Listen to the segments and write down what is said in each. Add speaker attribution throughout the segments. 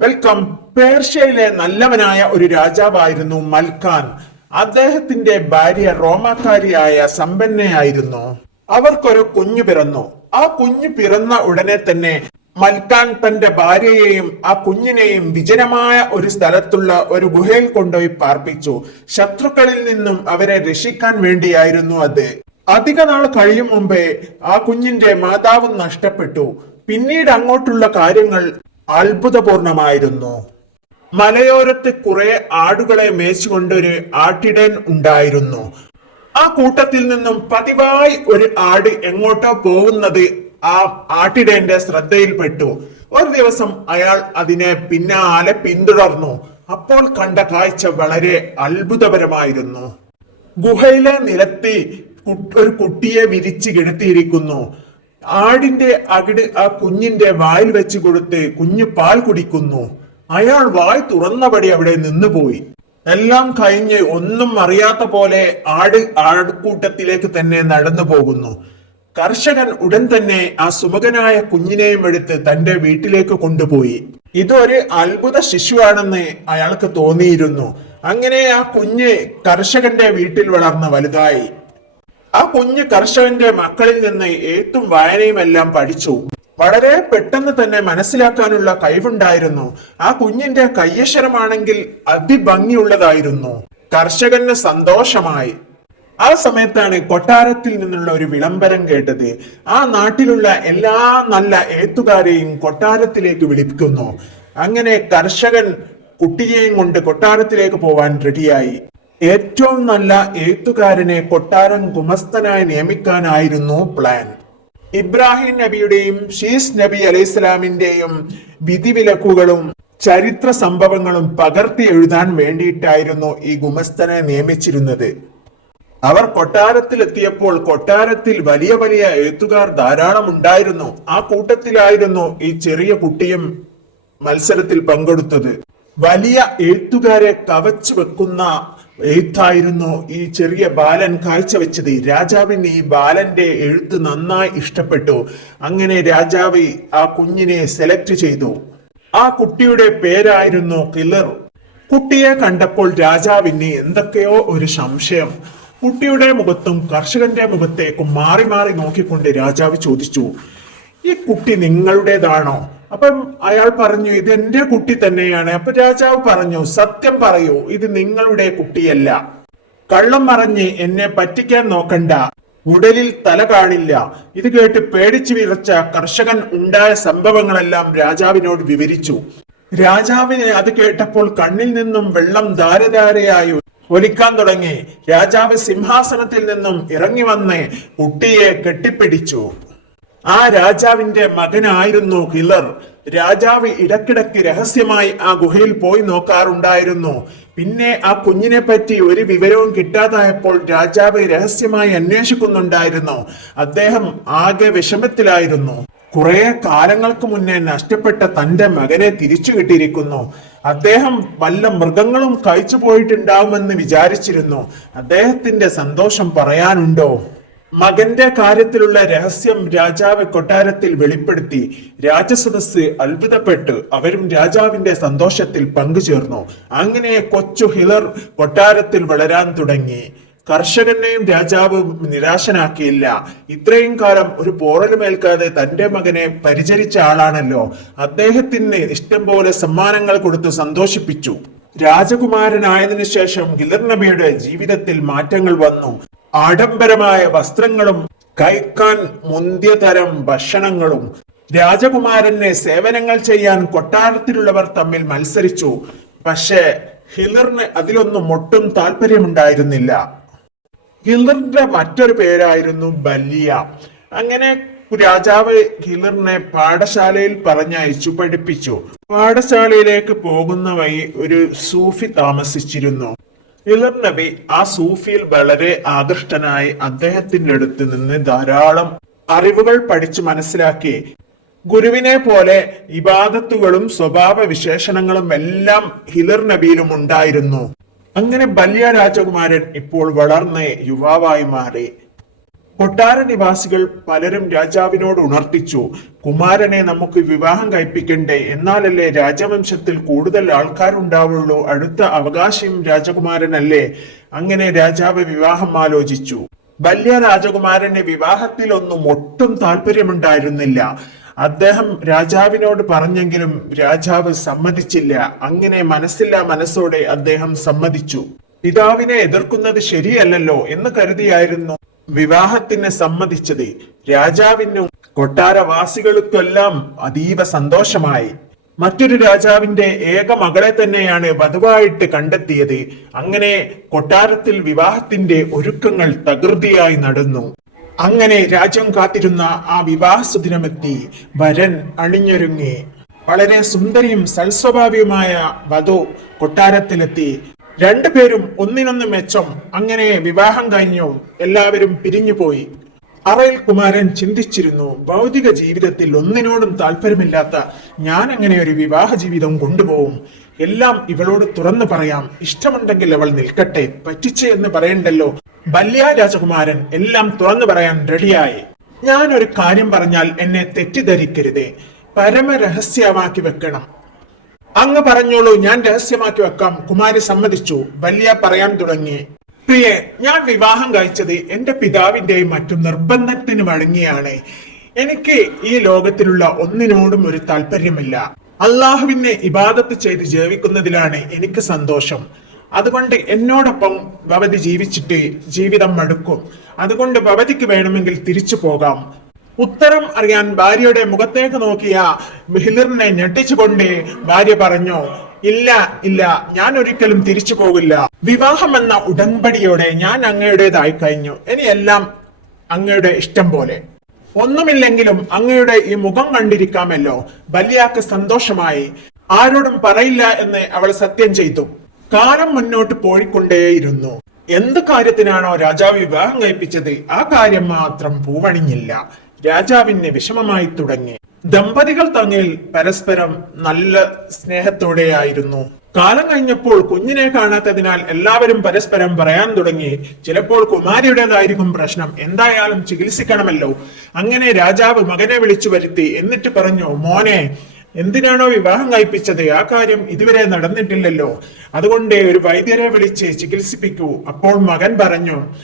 Speaker 1: Welcome പേർഷ്യയിലെ നല്ലവനായ ഒരു രാജാവായിരുന്നു മൽഖാൻ. അദ്ദേഹത്തിന്റെ ഭാര്യ റോമാക്കാരിയായ സമ്പന്നയായിരുന്നു. അവർക്കൊരു കുഞ്ഞു പിറന്നു. ആ കുഞ്ഞു പിറന്ന ഉടനെ തന്നെ മൽഖാൻ തന്റെ ഭാര്യയെയും ആ കുഞ്ഞിനെയും വിജനമായ ഒരു സ്ഥലത്തുള്ള ഒരു ഗുഹയിൽ കൊണ്ടുപോയി പാർപ്പിച്ചു. ശത്രുക്കളിൽ നിന്നും അവരെ രക്ഷിക്കാൻ വേണ്ടിയായിരുന്നു അത്. അധിക നാൾ കഴിയും മുമ്പേ ആ കുഞ്ഞിന്റെ മാതാവ് നഷ്ടപ്പെട്ടു. പിന്നീട് അങ്ങോട്ടുള്ള കാര്യങ്ങൾ അത്ഭുതപൂർണമായിരുന്നു. മലയോരത്ത് കുറെ ആടുകളെ മേച്ചുകൊണ്ടൊരു ആട്ടിടൻ ഉണ്ടായിരുന്നു. ആ കൂട്ടത്തിൽ നിന്നും പതിവായി ഒരു ആട് എങ്ങോട്ടോ പോകുന്നത് ആ ആട്ടിടേന്റെ ശ്രദ്ധയിൽപ്പെട്ടു. ഒരു ദിവസം അയാൾ അതിനെ പിന്നാലെ പിന്തുടർന്നു. അപ്പോൾ കണ്ട കാഴ്ച വളരെ അത്ഭുതപരമായിരുന്നു. ഗുഹയിലെ നിലത്തി ഒരു കുട്ടിയെ വിരിച്ചു കിടത്തിയിരിക്കുന്നു. ആടിന്റെ അകിട് ആ കുഞ്ഞിന്റെ വായിൽ വെച്ച് കൊടുത്ത് കുഞ്ഞ് പാൽ കുടിക്കുന്നു. അയാൾ വായ് തുറന്നപടി അവിടെ നിന്നുപോയി. എല്ലാം കഴിഞ്ഞ് ഒന്നും അറിയാത്ത പോലെ ആട് ആടുകൂട്ടത്തിലേക്ക് തന്നെ നടന്നു പോകുന്നു. കർഷകൻ ഉടൻ തന്നെ ആ സുമകനായ കുഞ്ഞിനെയും എടുത്ത് തന്റെ വീട്ടിലേക്ക് കൊണ്ടുപോയി. ഇതൊരു അത്ഭുത ശിശുവാണെന്ന് അയാൾക്ക് തോന്നിയിരുന്നു. അങ്ങനെ ആ കുഞ്ഞ് കർഷകന്റെ വീട്ടിൽ വളർന്ന് വലുതായി. ആ കുഞ്ഞ് കർഷകന്റെ മക്കളിൽ നിന്ന് എഴുത്തും വായനയും എല്ലാം പഠിച്ചു. വളരെ പെട്ടെന്ന് തന്നെ മനസ്സിലാക്കാനുള്ള കഴിവുണ്ടായിരുന്നു. ആ കുഞ്ഞിന്റെ കയ്യക്ഷരമാണെങ്കിൽ അതിഭംഗിയുള്ളതായിരുന്നു. കർഷകന് സന്തോഷമായി. ആ സമയത്താണ് കൊട്ടാരത്തിൽ നിന്നുള്ള ഒരു വിളംബരം കേട്ടത്. ആ നാട്ടിലുള്ള എല്ലാ നല്ല എഴുത്തുകാരെയും കൊട്ടാരത്തിലേക്ക് വിളിക്കുന്നു. അങ്ങനെ കർഷകൻ കുട്ടിയെയും കൊണ്ട് കൊട്ടാരത്തിലേക്ക് പോവാൻ റെഡിയായി ഏറ്റവും നല്ല എഴുത്തുകാരനെ കൊട്ടാരം ഗുമസ്തനായി നിയമിക്കാനായിരുന്നു പ്ലാൻ ഇബ്രാഹിം നബിയുടെയും ഷീസ് നബി അലൈഹിസ്ലാമിന്റെയും വിധിവിലക്കുകളും ചരിത്ര സംഭവങ്ങളും പകർത്തി എഴുതാൻ വേണ്ടിയിട്ടായിരുന്നു ഈ ഗുമസ്തനെ നിയമിച്ചിരുന്നത്. അവർ കൊട്ടാരത്തിലെത്തിയപ്പോൾ കൊട്ടാരത്തിൽ വലിയ വലിയ എഴുത്തുകാർ ധാരാളം ഉണ്ടായിരുന്നു. ആ കൂട്ടത്തിലായിരുന്നു ഈ ചെറിയ കുട്ടിയും മത്സരത്തിൽ പങ്കെടുത്തത്. വലിയ എഴുത്തുകാരെ കവച്ചു വെക്കുന്ന എഴുത്തായിരുന്നു ഈ ചെറിയ ബാലൻ കാഴ്ചവെച്ചത്. രാജാവിന് ഈ ബാലന്റെ എഴുത്ത് നന്നായി ഇഷ്ടപ്പെട്ടു. അങ്ങനെ രാജാവ് ആ കുഞ്ഞിനെ സെലക്ട് ചെയ്തു. ആ കുട്ടിയുടെ പേരായിരുന്നു കില്ലർ കുട്ടിയെ കണ്ടപ്പോൾ രാജാവിന് എന്തൊക്കെയോ ഒരു സംശയം. കുട്ടിയുടെ മുഖത്തും കർഷകന്റെ മുഖത്തേക്കും മാറി മാറി നോക്കിക്കൊണ്ട് രാജാവ് ചോദിച്ചു ഈ കുട്ടി നിങ്ങളുടേതാണോ? അപ്പം അയാൾ പറഞ്ഞു ഇത് എന്റെ കുട്ടി തന്നെയാണ്. അപ്പൊ രാജാവ് പറഞ്ഞു സത്യം പറയൂ ഇത് നിങ്ങളുടെ കുട്ടിയല്ല. കള്ളം മറഞ്ഞ് എന്നെ പറ്റിക്കാൻ നോക്കണ്ട. ഉടലിൽ തല കാണില്ല. ഇത് കേട്ട് പേടിച്ചു വിറച്ച കർഷകൻ ഉണ്ടായ സംഭവങ്ങളെല്ലാം രാജാവിനോട് വിവരിച്ചു. രാജാവിനെ അത് കേട്ടപ്പോൾ കണ്ണിൽ നിന്നും വെള്ളം ധാരധാരയായി ഒലിക്കാൻ തുടങ്ങി. രാജാവ് സിംഹാസനത്തിൽ നിന്നും ഇറങ്ങി വന്ന് കുട്ടിയെ കെട്ടിപ്പിടിച്ചു. ആ രാജാവിന്റെ മകനായിരുന്നു ഹിലർ രാജാവ് ഇടക്കിടക്ക് രഹസ്യമായി ആ ഗുഹയിൽ പോയി നോക്കാറുണ്ടായിരുന്നു. പിന്നെ ആ കുഞ്ഞിനെ പറ്റി ഒരു വിവരവും കിട്ടാതായപ്പോൾ രാജാവ് രഹസ്യമായി അന്വേഷിക്കുന്നുണ്ടായിരുന്നു. അദ്ദേഹം ആകെ വിഷമത്തിലായിരുന്നു. കുറെ കാലങ്ങൾക്ക് മുന്നേ നഷ്ടപ്പെട്ട തന്റെ മകനെ തിരിച്ചു കിട്ടിയിരിക്കുന്നു. അദ്ദേഹം വല്ല മൃഗങ്ങളും കഴിച്ചു പോയിട്ടുണ്ടാവുമെന്ന് വിചാരിച്ചിരുന്നു. അദ്ദേഹത്തിന്റെ സന്തോഷം പറയാനുണ്ടോ? മകന്റെ കാര്യത്തിലുള്ള രഹസ്യം രാജാവ് കൊട്ടാരത്തിൽ വെളിപ്പെടുത്തി. രാജസദസ് അത്ഭുതപ്പെട്ട് അവരും രാജാവിന്റെ സന്തോഷത്തിൽ പങ്കുചേർന്നു. അങ്ങനെ കൊച്ചു ഹിലർ കൊട്ടാരത്തിൽ വളരാൻ തുടങ്ങി. കർഷകനെയും രാജാവ് നിരാശനാക്കിയില്ല. ഇത്രയും കാലം ഒരു പോറലുമേൽക്കാതെ തന്റെ മകനെ പരിചരിച്ച ആളാണല്ലോ. അദ്ദേഹത്തിന് ഇഷ്ടം പോലെ സമ്മാനങ്ങൾ കൊടുത്തു സന്തോഷിപ്പിച്ചു. രാജകുമാരനായതിനു ശേഷം ഗിലർ നബിയുടെ ജീവിതത്തിൽ മാറ്റങ്ങൾ വന്നു. ആഡംബരമായ വസ്ത്രങ്ങളും കഴിക്കാൻ മുന്തിയതരം ഭക്ഷണങ്ങളും. രാജകുമാരനെ സേവനങ്ങൾ ചെയ്യാൻ കൊട്ടാരത്തിലുള്ളവർ തമ്മിൽ മത്സരിച്ചു. പക്ഷേ ഹിലറിന് അതിലൊന്നും ഒട്ടും താല്പര്യമുണ്ടായിരുന്നില്ല. ഹിലറിന്റെ മറ്റൊരു പേരായിരുന്നു ബല്ലിയ. അങ്ങനെ രാജാവ് ഹിലറിനെ പാഠശാലയിൽ പറഞ്ഞയച്ചു പഠിപ്പിച്ചു. പാഠശാലയിലേക്ക് പോകുന്ന വഴി ഒരു സൂഫി താമസിച്ചിരുന്നു. ഹിലർ നബി ആ സൂഫിയിൽ വളരെ ആകൃഷ്ടനായി അദ്ദേഹത്തിന്റെ അടുത്ത് നിന്ന് ധാരാളം അറിവുകൾ പഠിച്ചു മനസ്സിലാക്കി. ഗുരുവിനെ പോലെ ഇബാദത്തുകളും സ്വഭാവ വിശേഷണങ്ങളും എല്ലാം ഹിലർ നബിയിലും ഉണ്ടായിരുന്നു. അങ്ങനെ ബല്യ രാജകുമാരൻ ഇപ്പോൾ വളർന്ന് യുവാവായി മാറി. കൊട്ടാര നിവാസികൾ പലരും രാജാവിനോട് ഉണർത്തിച്ചു കുമാരനെ നമുക്ക് വിവാഹം കഴിപ്പിക്കണ്ടേ? എന്നാലല്ലേ രാജവംശത്തിൽ കൂടുതൽ ആൾക്കാരുണ്ടാവുള്ളൂ അടുത്ത അവകാശം രാജകുമാരനല്ലേ? അങ്ങനെ രാജാവ് വിവാഹം ആലോചിച്ചു. വല്യ രാജകുമാരന്റെ വിവാഹത്തിലൊന്നും ഒട്ടും താല്പര്യമുണ്ടായിരുന്നില്ല. അദ്ദേഹം രാജാവിനോട് പറഞ്ഞെങ്കിലും രാജാവ് സമ്മതിച്ചില്ല. അങ്ങനെ മനസ്സില്ല മനസ്സോടെ അദ്ദേഹം സമ്മതിച്ചു. പിതാവിനെ എതിർക്കുന്നത് ശരിയല്ലല്ലോ എന്ന് കരുതിയായിരുന്നു. വിവാഹത്തിന് സമ്മതിച്ചത് രാജാവിനും കൊട്ടാരവാസികൾക്കെല്ലാം അതീവ സന്തോഷമായി. മറ്റൊരു രാജാവിന്റെ ഏക മകളെ തന്നെയാണ് വധുവായിട്ട് കണ്ടെത്തിയത്. അങ്ങനെ കൊട്ടാരത്തിൽ വിവാഹത്തിന്റെ ഒരുക്കങ്ങൾ തകൃതിയായി നടന്നു. അങ്ങനെ രാജ്യം കാത്തിരുന്ന ആ വിവാഹ സുദിനമെത്തി വരൻ അണിഞ്ഞൊരുങ്ങി. വളരെ സുന്ദരിയും സൽസ്വഭാവിയുമായ വധു കൊട്ടാരത്തിലെത്തി. രണ്ടുപേരും ഒന്നിനൊന്ന് മെച്ചം അങ്ങനെ വിവാഹം കഴിഞ്ഞു. എല്ലാവരും പിരിഞ്ഞുപോയി. അറയിൽ കുമാരൻ ചിന്തിച്ചിരുന്നു ഭൗതിക ജീവിതത്തിൽ ഒന്നിനോടും താല്പര്യമില്ലാത്ത ഞാൻ അങ്ങനെ ഒരു വിവാഹ ജീവിതം കൊണ്ടുപോകും? എല്ലാം ഇവളോട് തുറന്നു പറയാം. ഇഷ്ടമുണ്ടെങ്കിൽ അവൾ നിൽക്കട്ടെ. പറ്റിച്ചേ എന്ന് പറയണ്ടല്ലോ. ബല്യ രാജകുമാരൻ എല്ലാം തുറന്നു പറയാൻ റെഡിയായി. ഞാൻ ഒരു കാര്യം പറഞ്ഞാൽ എന്നെ തെറ്റിദ്ധരിക്കരുതേ. പരമരഹസ്യമാക്കി വെക്കണം. അങ്ങ് പറഞ്ഞോളൂ ഞാൻ രഹസ്യമാക്കി വെക്കാം. കുമാരി സമ്മതിച്ചു. വല്യ പറയാൻ തുടങ്ങി. പ്രിയെ ഞാൻ വിവാഹം കഴിച്ചത് എന്റെ പിതാവിന്റെയും മറ്റും നിർബന്ധത്തിന് വഴങ്ങിയാണ്. എനിക്ക് ഈ ലോകത്തിലുള്ള ഒന്നിനോടും ഒരു താല്പര്യമില്ല. അള്ളാഹുവിനെ ഇബാദത്ത് ചെയ്ത് ജീവിക്കുന്നതിലാണ് എനിക്ക് സന്തോഷം. അതുകൊണ്ട് എന്നോടൊപ്പം ഭവതി ജീവിച്ചിട്ട് ജീവിതം മടുക്കും. അതുകൊണ്ട് ഭവതിക്ക് വേണമെങ്കിൽ തിരിച്ചു പോകാം. ഉത്തരം അറിയാൻ ഭാര്യയുടെ മുഖത്തേക്ക് നോക്കിയ ഹിലറിനെ ഞെട്ടിച്ചുകൊണ്ട് ഭാര്യ പറഞ്ഞു ഇല്ല ഇല്ല ഞാൻ ഒരിക്കലും തിരിച്ചു പോകില്ല. വിവാഹം എന്ന ഉടമ്പടിയോടെ ഞാൻ അങ്ങയുടേതായി കഴിഞ്ഞു. ഇനി എല്ലാം അങ്ങയുടെ ഇഷ്ടം പോലെ. ഒന്നുമില്ലെങ്കിലും അങ്ങയുടെ ഈ മുഖം കണ്ടിരിക്കാമല്ലോ. ബല്യാക്ക് സന്തോഷമായി. ആരോടും പറയില്ല എന്ന് അവൾ സത്യം ചെയ്തു. കാലം മുന്നോട്ട് പോയിക്കൊണ്ടേയിരുന്നു. എന്ത് കാര്യത്തിനാണോ രാജാവ് വിവാഹം കഴിപ്പിച്ചത്? ആ കാര്യം മാത്രം പൂവണിഞ്ഞില്ല. രാജാവിന് വിഷമമായി തുടങ്ങി. ദമ്പതികൾ തമ്മിൽ പരസ്പരം നല്ല സ്നേഹത്തോടെയായിരുന്നു. കാലം കഴിഞ്ഞപ്പോൾ കുഞ്ഞിനെ കാണാത്തതിനാൽ എല്ലാവരും പരസ്പരം പറയാൻ തുടങ്ങി. ചിലപ്പോൾ കുമാരിയുടേതായിരിക്കും പ്രശ്നം. എന്തായാലും ചികിത്സിക്കണമല്ലോ. അങ്ങനെ രാജാവ് മകനെ വിളിച്ചു വരുത്തി. എന്നിട്ട് പറഞ്ഞു മോനെ എന്തിനാണോ വിവാഹം കഴിപ്പിച്ചത്? ആ കാര്യം ഇതുവരെ നടന്നിട്ടില്ലല്ലോ. അതുകൊണ്ട് ഒരു വൈദ്യരെ വിളിച്ച് ചികിത്സിപ്പിക്കൂ. അപ്പോൾ മകൻ പറഞ്ഞു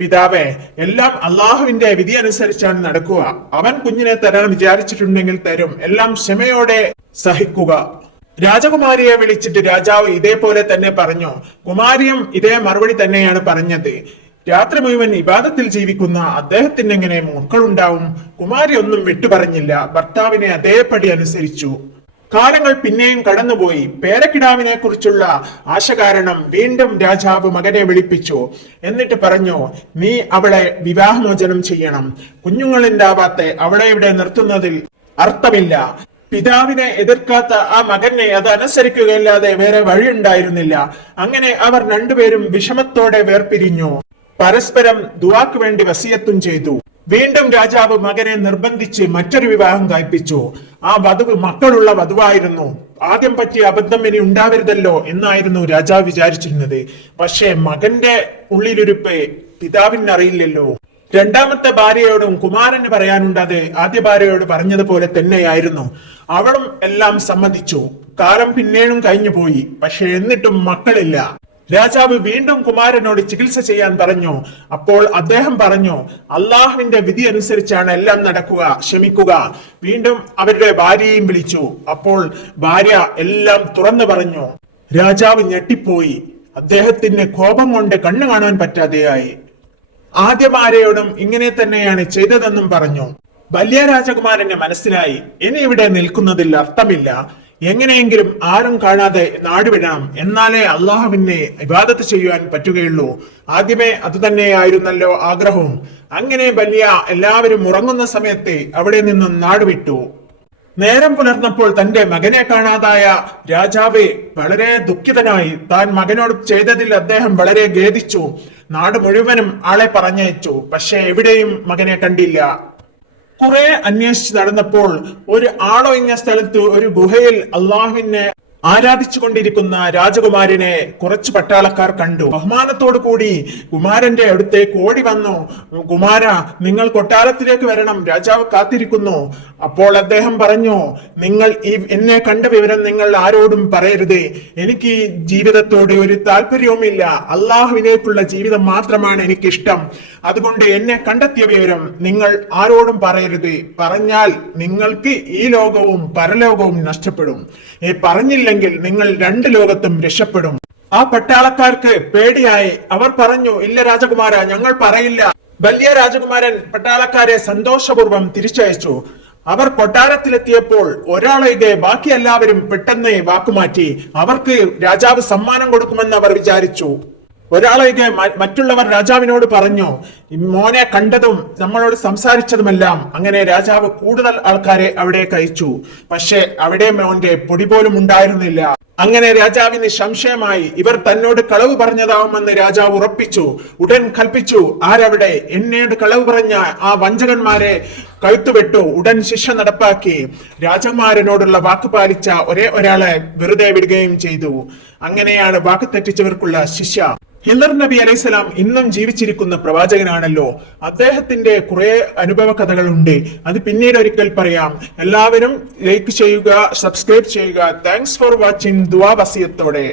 Speaker 1: പിതാവേ എല്ലാം അള്ളാഹുവിന്റെ വിധി അനുസരിച്ചാണ് നടക്കുക. അവൻ കുഞ്ഞിനെ തരാൻ വിചാരിച്ചിട്ടുണ്ടെങ്കിൽ തരും. എല്ലാം ക്ഷമയോടെ സഹിക്കുക. രാജകുമാരിയെ വിളിച്ചിട്ട് രാജാവ് ഇതേപോലെ തന്നെ പറഞ്ഞു. കുമാരിയും ഇതേ മറുപടി തന്നെയാണ് പറഞ്ഞത്. രാത്രി മുഴുവൻ ഇബാദത്തിൽ ജീവിക്കുന്ന അദ്ദേഹത്തിന് എങ്ങനെ മക്കളുണ്ടാവും? കുമാരി ഒന്നും വിട്ടുപറഞ്ഞില്ല. ഭർത്താവിനെ അതേപടി അനുസരിച്ചു. കാലങ്ങൾ പിന്നെയും കടന്നുപോയി. പേരക്കിടാവിനെ കുറിച്ചുള്ള ആശ കാരണം വീണ്ടും രാജാവ് മകനെ വിളിപ്പിച്ചു. എന്നിട്ട് പറഞ്ഞു നീ അവളെ വിവാഹമോചനം ചെയ്യണം. കുഞ്ഞുങ്ങളുണ്ടാവാത്ത അവളെ ഇവിടെ നിർത്തുന്നതിൽ അർത്ഥമില്ല. പിതാവിനെ എതിർക്കാത്ത ആ മകനെ അത് അനുസരിക്കുകയല്ലാതെ വേറെ വഴിയുണ്ടായിരുന്നില്ല. അങ്ങനെ അവർ രണ്ടുപേരും വിഷമത്തോടെ വേർപിരിഞ്ഞു. പരസ്പരം ദുവാക്ക് വേണ്ടി വസിയത്തും ചെയ്തു. വീണ്ടും രാജാവ് മകനെ നിർബന്ധിച്ച് മറ്റൊരു വിവാഹം കഴിപ്പിച്ചു. ആ വധു മക്കളുള്ള വധുവായിരുന്നു. ആദ്യം പറ്റിയ അബദ്ധം ഇനി ഉണ്ടാവരുതല്ലോ എന്നായിരുന്നു രാജാവ് വിചാരിച്ചിരുന്നത്. പക്ഷേ മകന്റെ ഉള്ളിലൊരുപ്പ് പിതാവിന് അറിയില്ലല്ലോ രണ്ടാമത്തെ ഭാര്യയോടും കുമാരന് പറയാനുണ്ടത് ആദ്യ ഭാര്യയോട് പറഞ്ഞതുപോലെ തന്നെയായിരുന്നു. അവളും എല്ലാം സമ്മതിച്ചു. കാലം പിന്നേഴും കഴിഞ്ഞു പോയി പക്ഷെ എന്നിട്ടും മക്കളില്ല. രാജാവ് വീണ്ടും കുമാരനോട് ചികിത്സ ചെയ്യാൻ പറഞ്ഞു. അപ്പോൾ അദ്ദേഹം പറഞ്ഞു അള്ളാഹുവിന്റെ വിധി അനുസരിച്ചാണ് എല്ലാം നടക്കുക ക്ഷമിക്കുക. വീണ്ടും അവരുടെ ഭാര്യയെയും വിളിച്ചു. അപ്പോൾ ഭാര്യ എല്ലാം തുറന്നു പറഞ്ഞു. രാജാവ് ഞെട്ടിപ്പോയി. അദ്ദേഹത്തിന് കോപം കൊണ്ട് കണ്ണു കാണാൻ പറ്റാതെയായി. ആദ്യ ഭാര്യയോടും ഇങ്ങനെ തന്നെയാണ് ചെയ്തതെന്നും പറഞ്ഞു. വലിയ രാജകുമാരന്റെ മനസ്സിലായി. ഇനി ഇവിടെ നിൽക്കുന്നതിൽ അർത്ഥമില്ല. എങ്ങനെയെങ്കിലും ആരും കാണാതെ നാടുവിടണം. എന്നാലേ അള്ളാഹുവിനെ വിവാദത്ത് ചെയ്യുവാൻ പറ്റുകയുള്ളൂ. ആദ്യമേ അത് തന്നെയായിരുന്നല്ലോ ആഗ്രഹവും. അങ്ങനെ വലിയ എല്ലാവരും ഉറങ്ങുന്ന സമയത്തെ അവിടെ നിന്നും നാടുവിട്ടു. നേരം പുലർന്നപ്പോൾ തന്റെ മകനെ കാണാതായ രാജാവ് വളരെ ദുഃഖിതനായി താൻ മകനോട് ചെയ്തതിൽ അദ്ദേഹം വളരെ ഖേദിച്ചു. നാട് മുഴുവനും ആളെ പറഞ്ഞയച്ചു. പക്ഷെ എവിടെയും മകനെ കണ്ടില്ല. കുറെ അന്വേഷിച്ച് നടന്നപ്പോൾ ഒരു ആളൊഴിഞ്ഞ സ്ഥലത്ത് ഒരു ഗുഹയിൽ അള്ളാഹുവിനെ ആരാധിച്ചു കൊണ്ടിരിക്കുന്ന രാജകുമാരനെ കുറച്ച് പട്ടാളക്കാർ കണ്ടു. ബഹുമാനത്തോടു കൂടി കുമാരന്റെ അടുത്തേക്ക് ഓടി വന്നു. കുമാര നിങ്ങൾ കൊട്ടാരത്തിലേക്ക് വരണം. രാജാവ് കാത്തിരിക്കുന്നു. അപ്പോൾ അദ്ദേഹം പറഞ്ഞു നിങ്ങൾ ഈ എന്നെ കണ്ട വിവരം നിങ്ങൾ ആരോടും പറയരുത്. എനിക്ക് ജീവിതത്തോട് ഒരു താല്പര്യവുമില്ല അള്ളാഹുവിനേക്കുള്ള ജീവിതം മാത്രമാണ് എനിക്കിഷ്ടം. അതുകൊണ്ട് എന്നെ കണ്ടെത്തിയ വിവരം നിങ്ങൾ ആരോടും പറയരുത്. പറഞ്ഞാൽ നിങ്ങൾക്ക് ഈ ലോകവും പരലോകവും നഷ്ടപ്പെടും. ഏ, പറഞ്ഞില്ലെങ്കിൽ നിങ്ങൾ രണ്ട് ലോകത്തും രക്ഷപ്പെടും. ആ പട്ടാളക്കാർക്ക് പേടിയായി. അവർ പറഞ്ഞു ഇല്ല രാജകുമാര ഞങ്ങൾ പറയില്ല. വലിയ രാജകുമാരൻ പട്ടാളക്കാരെ സന്തോഷപൂർവം തിരിച്ചയച്ചു. അവർ കൊട്ടാരത്തിലെത്തിയപ്പോൾ ഒരാളൊഴികെ ബാക്കി എല്ലാവരും പെട്ടെന്ന് വാക്കുമാറ്റി. അവർക്ക് രാജാവ് സമ്മാനം കൊടുക്കുമെന്ന് അവർ വിചാരിച്ചു. ഒരാളൊഴികെ മ- മറ്റുള്ളവർ രാജാവിനോട് പറഞ്ഞു മോനെ കണ്ടതും നമ്മളോട് സംസാരിച്ചതുമെല്ലാം അങ്ങനെ രാജാവ് കൂടുതൽ ആൾക്കാരെ അവിടേക്ക് അയച്ചു. പക്ഷെ അവിടെ മോന്റെ പൊടി പോലും ഉണ്ടായിരുന്നില്ല. അങ്ങനെ രാജാവിന് സംശയമായി ഇവർ തന്നോട് കളവ് പറഞ്ഞതാവുമെന്ന് രാജാവ് ഉറപ്പിച്ചു. ഉടൻ കൽപ്പിച്ചു. ആരവിടെ? എന്നോട് കളവ് പറഞ്ഞ ആ വഞ്ചകന്മാരെ കഴുത്തുവിട്ടു. ഉടൻ ശിക്ഷ നടപ്പാക്കി. രാജകുമാരനോടുള്ള വാക്ക് പാലിച്ച ഒരേ ഒരാളെ വെറുതെ വിടുകയും ചെയ്തു. അങ്ങനെയാണ് വാക്ക് തെറ്റിച്ചവർക്കുള്ള ശിക്ഷ. ഹിന്ദർ നബി അലൈഹിസ്സലാം ഇന്നും ജീവിച്ചിരിക്കുന്ന പ്രവാചകനാണല്ലോ. അദ്ദേഹത്തിന്റെ കുറെ അനുഭവ കഥകളുണ്ട് അത് പിന്നീട് ഒരിക്കൽ പറയാം. എല്ലാവരും ലൈക്ക് ചെയ്യുക സബ്സ്ക്രൈബ് ചെയ്യുക. Thanks for watching Dhua വസിയത്തോടെ